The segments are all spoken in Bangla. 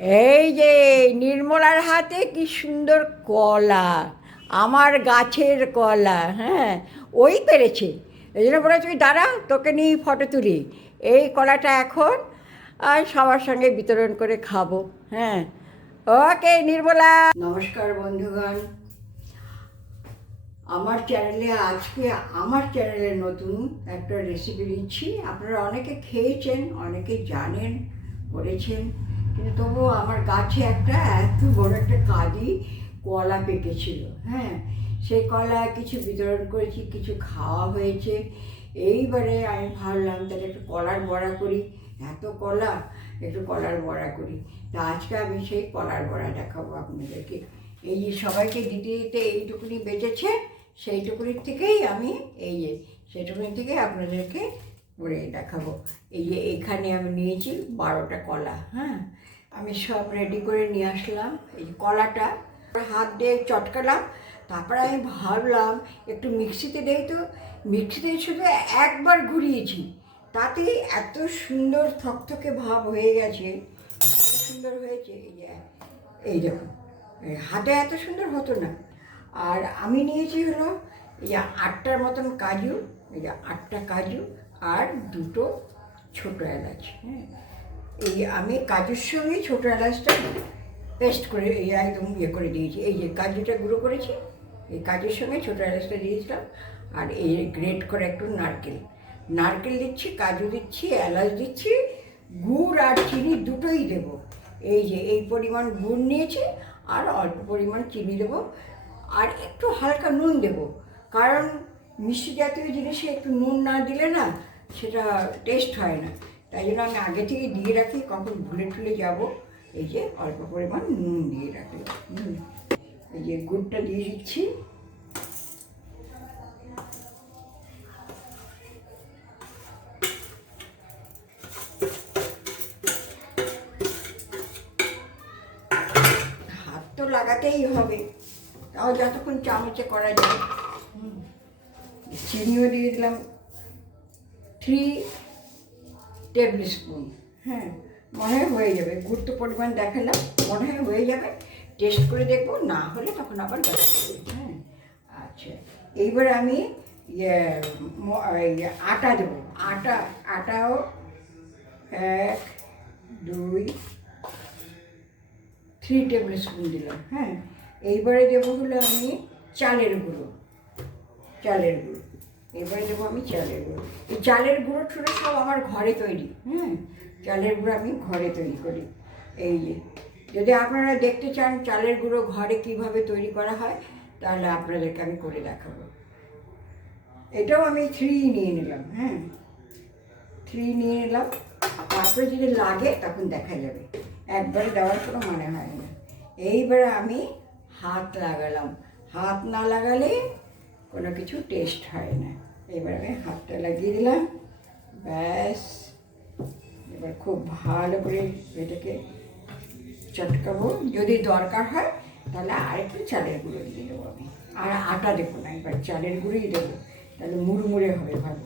এই যে নির্মলার হাতে কি সুন্দর কলা, আমার গাছের কলা। হ্যাঁ, ওই পেরেছে। এই জন্য বলে তুই দাঁড়া, তোকে নিয়ে ফটো তুলি। এই কলাটা এখন আর সবার সঙ্গে বিতরণ করে খাবো। হ্যাঁ, ওকে নির্মলা। নমস্কার বন্ধুগণ, আমার চ্যানেলে আজকে আমার চ্যানেলে নতুন একটা রেসিপি দিচ্ছি। আপনারা অনেকে খেয়েছেন, অনেকে জানেন, করেছেন, কিন্তু তবুও আমার গাছে একটা এত বড় একটা কাঁদি কলা পেকেছিল। হ্যাঁ, সেই কলা কিছু বিতরণ করেছি, কিছু খাওয়া হয়েছে। এইবারে আমি ভাবলাম তাহলে একটু কলার বড়া করি। এত কলা, একটু কলার বড়া করি। তা আজকে আমি সেই কলার বড়া দেখাবো আপনাদেরকে। এই যে সবাইকে দিতে দিতে এইটুকুনি বেঁচেছে, সেইটুকুনির থেকেই আমি সেইটুকুনি থেকে আপনাদেরকে করে দেখাবো। এই যে এখানে আমি নিয়েছি 12টা কলা। হ্যাঁ, আমি সব রেডি করে নিয়ে আসলাম। এই কলাটা হাত দিয়ে চটকালাম, তারপরে আমি ভাবলাম একটু মিক্সিতে দেই। তো মিক্সিতে শুধু একবার ঘুরিয়েছি, তাতেই এত সুন্দর থকথকে ভাব হয়ে গেছে, এত সুন্দর হয়েছে। এই দেখুন, হাতে এত সুন্দর হতো না। আর আমি নিয়েছি হলো এই যে 8টার মতন কাজু, এই যে 8টা কাজু আর 2টো ছোটো এলাচ। হ্যাঁ, এই আমি কাজুর সঙ্গে ছোটো এলাচটা পেস্ট করে একদম করে দিয়েছি। এই যে কাজুটা গুঁড়ো করেছি, এই কাজুর সঙ্গে ছোটো এলাচটা দিয়েছিলাম। আর এই গ্রেট করে একটু নারকেল দিচ্ছি, কাজু দিচ্ছি, এলাচ দিচ্ছি, গুড় আর চিনি দুটোই দেবো। এই যে এই পরিমাণ গুড় নিয়েছি, আর অল্প পরিমাণ চিনি দেবো, আর একটু হালকা নুন দেবো। কারণ মিষ্টি জাতীয় জিনিসে একটু নুন না দিলে না সেটা টেস্ট হয় না। তাই জন্য আমি আগে থেকে দিয়ে রাখি, কখন ভুলে যাব। এই যে অল্প পরিমাণ নুন দিয়ে রাখি। এই যে গুড়টা দিয়ে দিচ্ছি। হাত তো লাগাতেই হবে, তাও যতক্ষণ চামচে করা যায়। চিনিও দিয়ে দিলাম 3 টেবিল স্পুন। হ্যাঁ, মনে হয় হয়ে যাবে। গুড় তো পরিমাণ দেখালাম, মনে হয় হয়ে যাবে। টেস্ট করে দেখবো, না হলে তখন আবার দেখাবো। হ্যাঁ, আচ্ছা, এইবার আমি আটা দেবো। আটাও 1 2 3 টেবিল স্পুন দিলাম। হ্যাঁ, এইবারে দেবো হলো আমি চালের গুঁড়ো। এবারে দেবো আমি চালের গুঁড়ো। এই চালের গুঁড়ো ঠুড়ো সব আমার ঘরে তৈরি। হ্যাঁ, চালের গুঁড়ো আমি ঘরে তৈরি করি। এই যে যদি আপনারা দেখতে চান চালের গুঁড়ো ঘরে কীভাবে তৈরি করা হয়, তাহলে আপনাদেরকে আমি করে দেখাবো। এটাও আমি 3 নিয়ে নিলাম। হ্যাঁ, 3 নিয়ে নিলাম। তারপরে যদি লাগে তখন দেখা যাবে, একবারে দেওয়ার কোনো মানে হয় না। এইবারে আমি হাত লাগালাম। হাত না লাগালে কোনো কিছু টেস্ট হয় না। এবার আমি হাতটা লাগিয়ে দিলাম, ব্যাস। এবার খুব ভালো করে এটাকে চটকাবো। যদি দরকার হয় তাহলে আরেকটু চালের গুঁড়ো দিয়ে দেবো আমি। আর আটা দেবো না, এবার চালের গুঁড়োই দেবো, তাহলে মুড়মুড়ে হবে ভালো।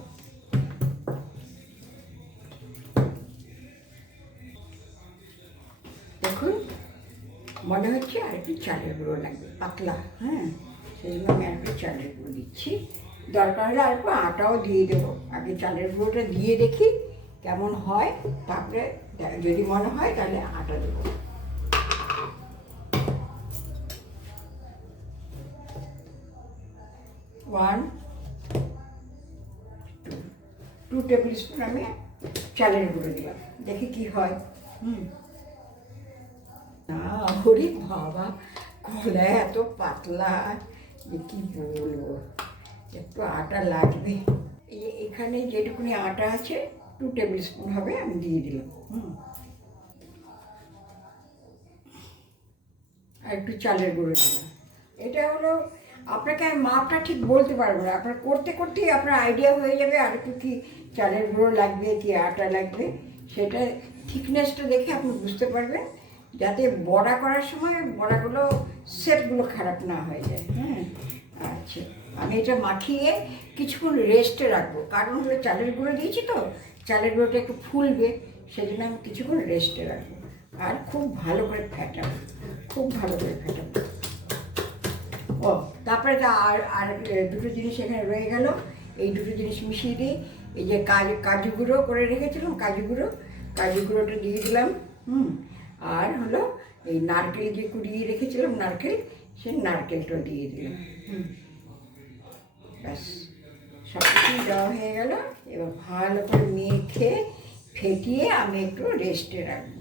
দেখুন, মনে হচ্ছে আর একটু চালের গুঁড়ো লাগবে, পাতলা। হ্যাঁ, সেই জন্য আমি আর একটু চালের গুঁড়ো দিচ্ছি। দরকার হলে আর একটু আটাও দিয়ে দেবো। আগে চালের গুঁড়োটা দিয়ে দেখি কেমন হয়, তারপরে যদি মনে হয় তাহলে আটা দেবো। 1 2 টেবিল স্পুন আমি চালের গুঁড়ো দিলাম, দেখি কি হয়। না, ওরে বাবা, কলা এত পাতলা যে কি বলবো, একটু আটা লাগবে। এখানে যেটুকুনি আটা আছে 2 টেবিল স্পুন হবে, আমি দিয়ে দিলাম। আর একটু চালের গুঁড়ো দিলাম। এটা হলো, আপনাকে আমি মাপটা ঠিক বলতে পারবো না, আপনার করতে করতেই আপনার আইডিয়া হয়ে যাবে আর একটু কি চালের গুঁড়ো লাগবে কি আটা লাগবে। সেটা থিকনেসটা দেখে আপনি বুঝতে পারবেন, যাতে বড়া করার সময় বড়াগুলো শেপগুলো খারাপ না হয়ে যায়। হ্যাঁ, আচ্ছা, আমি এটা মাখিয়ে কিছুক্ষণ রেস্টে রাখবো। কারণ হলো চালের গুঁড়ো দিয়েছি তো, চালের গুঁড়োটা একটু ফুলবে, সেই জন্য আমি কিছুক্ষণ রেস্টে রাখবো। আর খুব ভালো করে ফেটাবো, খুব ভালো করে ফেটাবো। ও তারপরে আর আর দুটো জিনিস এখানে রয়ে গেল, এই দুটো জিনিস মিশিয়ে দিই। এই যে কাজু গুঁড়ো করে রেখেছিলাম, কাজু গুঁড়োটা দিয়ে দিলাম। আর হলো এই নারকেল যে কুড়িয়ে রেখেছিলাম, নারকেল, সেই নারকেলটা দিয়ে দিলাম। ব্যাস, সব কিছুই দেওয়া হয়ে গেল। এবার ভালো করে মেখে ফেটিয়ে আমি একটু রেস্টে রাখবো।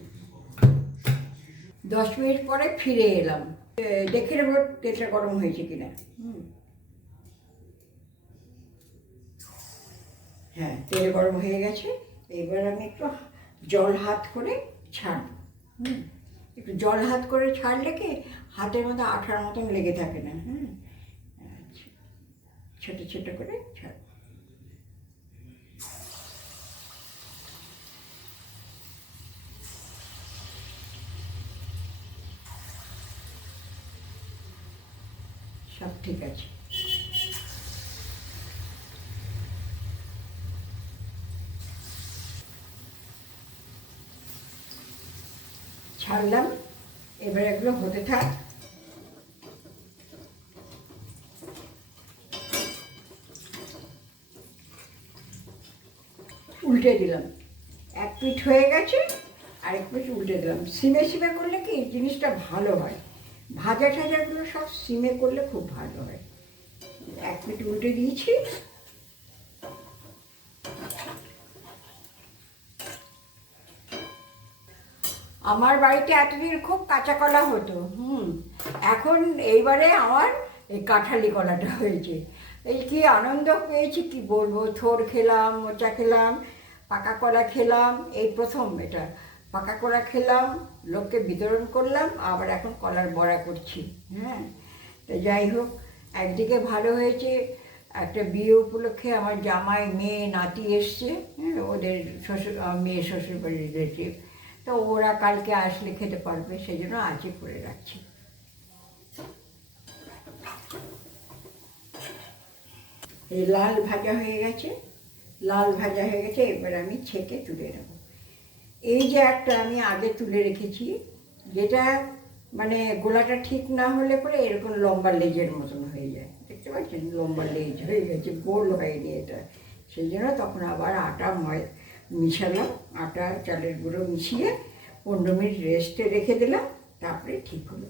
10 মিনিট পরে ফিরে এলাম, দেখে নেবো তেলটা গরম হয়েছে কিনা। হ্যাঁ, তেল গরম হয়ে গেছে। এবার আমি একটু জল হাত করে ছাড়ব। একটু জল হাত করে ছাড়লে কি হাতের মধ্যে আঠার মতন লেগে থাকে না। আচ্ছা, ছোটো ছোটো করে ছাড়ব। সব ঠিক আছে। ছাড়লাম, এবার এগুলো হতে থাক। উল্টে দিলাম, এক পিঠ হয়ে গেছে, আরেক পিঠ উল্টে দিলাম। সিমে সিমে করলে কি জিনিসটা ভালো হয়, ভাজা ঠাজাগুলো সব সিমে করলে খুব ভালো হয়। এক পিঠ উল্টে দিয়েছি। আমার বাড়িতে এতদিন খুব কাঁচা কলা হতো, এখন এইবারে আমার এই কাঁঠালি কলাটা হয়েছে। এই কি আনন্দ পেয়েছি কি বলবো, থোড় খেলাম, মোচা খেলাম, পাকা কলা খেলাম, এই প্রথম এটা পাকা কলা খেলাম, লোককে বিতরণ করলাম, আবার এখন কলার বড়া করছি। তো যাই হোক, একদিকে ভালো হয়েছে, একটা বিয়ে উপলক্ষে আমার জামাই, মেয়ে, নাতি এসছে, ওদের শ্বশুর, মেয়ে শ্বশুর বাড়ির রিলেটিভ, তো ওরা কালকে আসলে খেতে পারবে, সেই জন্য আজই করে রাখছি। এই লাল ভাজা হয়ে গেছে, এবার আমি ছেঁকে তুলে নেব। এই যে একটা আমি আগে তুলে রেখেছি, যেটা মানে গোলাটা ঠিক না হলে পরে এরকম লম্বা লেজের মতন হয়ে যায়, দেখতে পাচ্ছেন, লম্বা লেজ হয়ে গেছে, গোল হয়নি এটা। সেই জন্য তখন আবার আটা মিশালাম, আটা চালের গুঁড়ো মিশিয়ে 15 মিনিট রেস্টে রেখে দিলাম, তারপরে ঠিক হলো।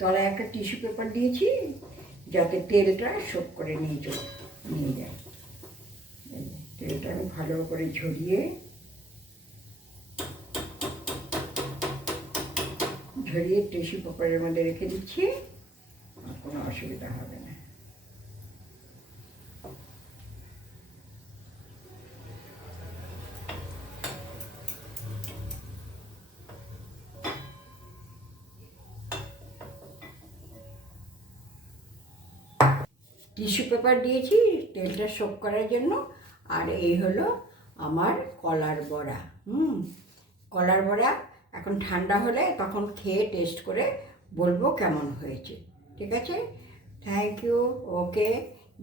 তলায় একটা টিস্যু পেপার দিয়েছি যাতে তেলটা শোক করে নিয়ে যায়। তেলটা আমি ভালো করে ঝরিয়ে টিস্যু পেপারের মধ্যে রেখে দিচ্ছি, কোনো অসুবিধা হবে না। টিস্যু পেপার দিয়েছি তেলটা শোক করার জন্য। আর এই হলো আমার কলার বড়া। কলার বড়া এখন ঠান্ডা হলে তখন খেয়ে টেস্ট করে বলবো কেমন হয়েছে। ঠিক আছে, থ্যাংক ইউ। ওকে,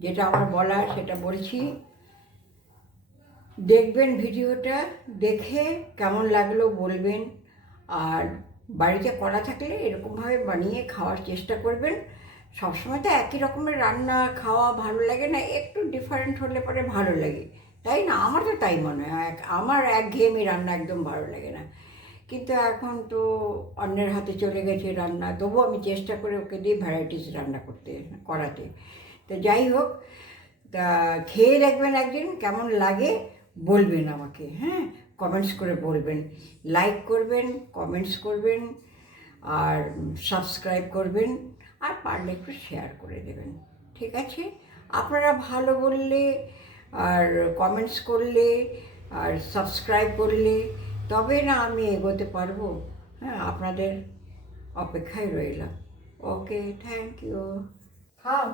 যেটা আমার বলার সেটা বলছি। দেখবেন ভিডিওটা, দেখে কেমন লাগলো বলবেন। আর বাড়িতে কলা থাকলে এরকমভাবে বানিয়ে খাওয়ার চেষ্টা করবেন। সবসময় তো একই রকমের রান্না খাওয়া ভালো লাগে না, একটু ডিফারেন্ট হলে পরে ভালো লাগে, তাই না? আমার তো তাই মনে হয়, আমার একঘেয়েমি রান্না একদম ভালো লাগে না। কিন্তু এখন তো অন্যের হাতে চলে গেছে রান্না, তবুও আমি চেষ্টা করে ওকে দিয়ে ভ্যারাইটিস রান্না করাতে। তো যাই হোক, তা খেয়ে দেখবেন একদিন, কেমন লাগে বলবেন আমাকে। কমেন্টস করে বলবেন, লাইক করবেন, কমেন্টস করবেন, আর সাবস্ক্রাইব করবেন, আর পারলে একটু শেয়ার করে দেবেন। ঠিক আছে, আপনারা ভালো বললে আর কমেন্টস করলে আর সাবস্ক্রাইব করলে তবে না আমি এগোতে পারবো। আপনাদের অপেক্ষায় রইলাম। ওকে, থ্যাংক ইউ। খাও,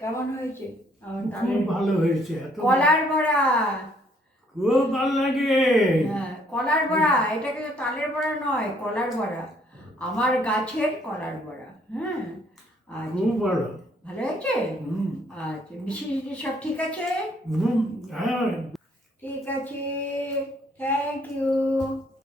কেমন হয়েছে? খুব ভালো হয়েছে। কলার বড়া খুব ভালো লাগে। কলার বড়া, এটা কিন্তু তালের বড়া নয়, কলার বড়া, আমার গাছের কলার বড়া। খুব ভালো। ভালো হয়েছে? আচ্ছা, মিষ্টি সব ঠিক আছে? হ্যাঁ, ঠিক আছে, থ্যাংক ইউ